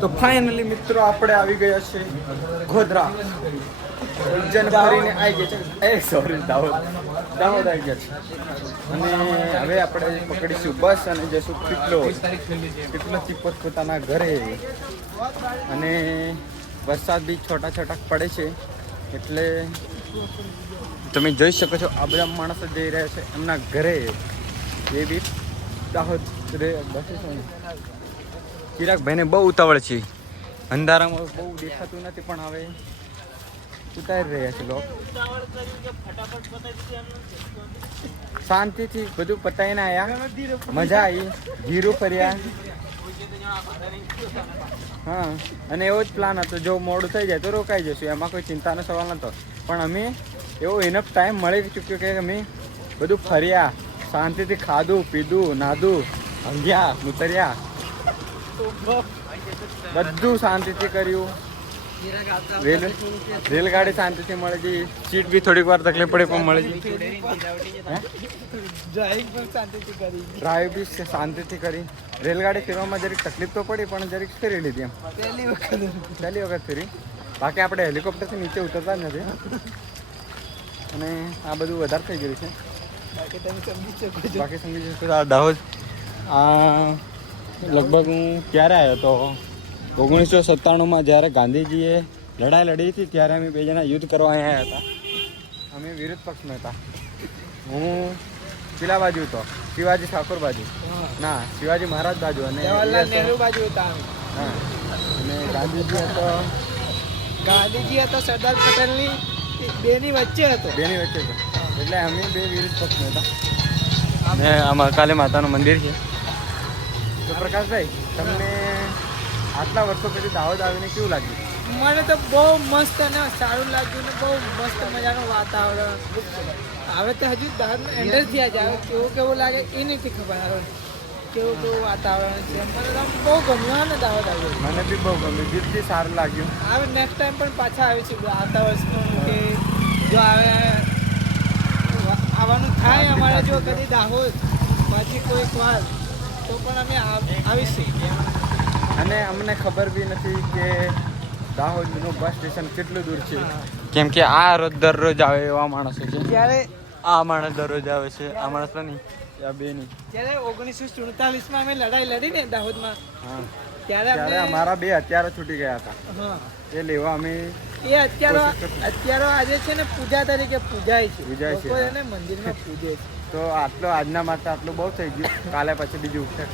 તો ફાઇનલી મિત્રો આપણે આવી ગયા છે ગોધરા. ઉજ્જૈન ફરીને આવી ગયા છે. સોરી, દાહોદ આવી ગયા છે. અને હવે આપણે પકડીશું બસ અને જઈશું પીપલોથી પોતપોતાના ઘરે. અને વરસાદ બી છોટા છોટા પડે છે એટલે તમે જોઈ શકો છો આ બધા માણસો જઈ રહ્યા છે એમના ઘરે. એ બી દાહોદ રે બસ. ચિરાગભાઈને બહુ ઉતાવળ છે, અંધારામાં બહુ દેખાતું નથી પણ હવે ઉતારી રહ્યા છે લોકો. શાંતિથી બધું પતાવીને આવ્યા, મજા આવી, જીરું ફર્યા. હા, અને એવો જ પ્લાન હતો, જો મોડું થઈ જાય તો રોકાઈ જશું, એમાં કોઈ ચિંતાનો સવાલ નહોતો. પણ અમે એવો ઇનફ ટાઈમ મળી ચૂક્યો કે અમે બધું ફર્યા, શાંતિથી ખાધું પીધું, નાધું, હંગ્યા, ઉતર્યા, બધું શાંતિથી કર્યું. રેલગાડી શાંતિથી મળે છે, સીટ બી થોડીક વાર તકલીફ પડે પણ મળે છે. ડ્રાઈવ બી શાંતિથી કરી. રેલગાડી ફેરવામાં જરીક તકલીફ તો પડી પણ જરીક ફેરી લીધી એમ, પહેલી વખત ફેરી. બાકી આપણે હેલિકોપ્ટરથી નીચે ઉતરતા જ નથી. અને આ બધું વધારે થઈ ગયું છે. બાકી સમજી શકો. આ દાહોદ આ લગભગ હું ક્યારે આવ્યો હતો 1997માં, જ્યારે ગાંધીજીએ લડાઈ લડી હતી ત્યારે અમે બે જણા યુદ્ધ કરવા આવ્યા હતા. અમે વિરુદ્ધ પક્ષમાં હતા. હું પેલા બાજુ હતો, શિવાજી ઠાકોર બાજુ, ના શિવાજી મહારાજ બાજુ, અને નહેરુ બાજુ હતા. હા, અને ગાંધીજી હતો સરદાર પટેલની બેની વચ્ચે હતો. એટલે અમે બે વિરુદ્ધ પક્ષમાં હતા. અને આમાં કાલી માતાનું મંદિર છે. તો પ્રકાશભાઈ, તમને આટલા વર્ષો પછી દાહોદ આવીને કેવું લાગ્યું? મને તો બહુ મસ્ત અને સારું લાગ્યું ને બહુ મસ્ત મજાનું વાતાવરણ. હવે તો હજુ દાહોદમાં એન્ટર થયા છે, હવે કેવું લાગે એ નથી ખબર. હવે કેવું વાતાવરણ છે, મને તો બહુ ગમ્યું ને દાહોદ આવ્યું. મને બી બહુ ગમ્યું, દિલથી સારું લાગ્યું. હવે નેક્સ્ટ ટાઈમ પણ પાછા આવે છે આવતા વર્ષનું, કે જો આવે આવવાનું થાય અમારે, જો કદી દાહોદ પછી કોઈક વાર તો પણ અમે આવીશું. અને અમને ખબર બી નથી કે દાહોદનું બસ સ્ટેશન કેટલું દૂર છે, કેમ કે આ રોજ દરરોજ આવે એવા માણસો છે. ત્યારે આ માણસ દરરોજ આવે છે, આ માણસ નહીં, આ બે નહીં. જ્યારે 1947માં અમે લડાઈ લડી ને દાહોદમાં, હા, ત્યારે અમારા બે હથિયારો છૂટી ગયા હતા. હા, એ લેવા અમે એ અત્યારો આજે છે ને પૂજા તરીકે પૂજાય છે. પૂજાય છે. લોકો એને મંદિરમાં પૂજે છે. તો આજના માટે આટલું બહુ થઈ ગયું. કાલે પછી બીજું ઉઠશે.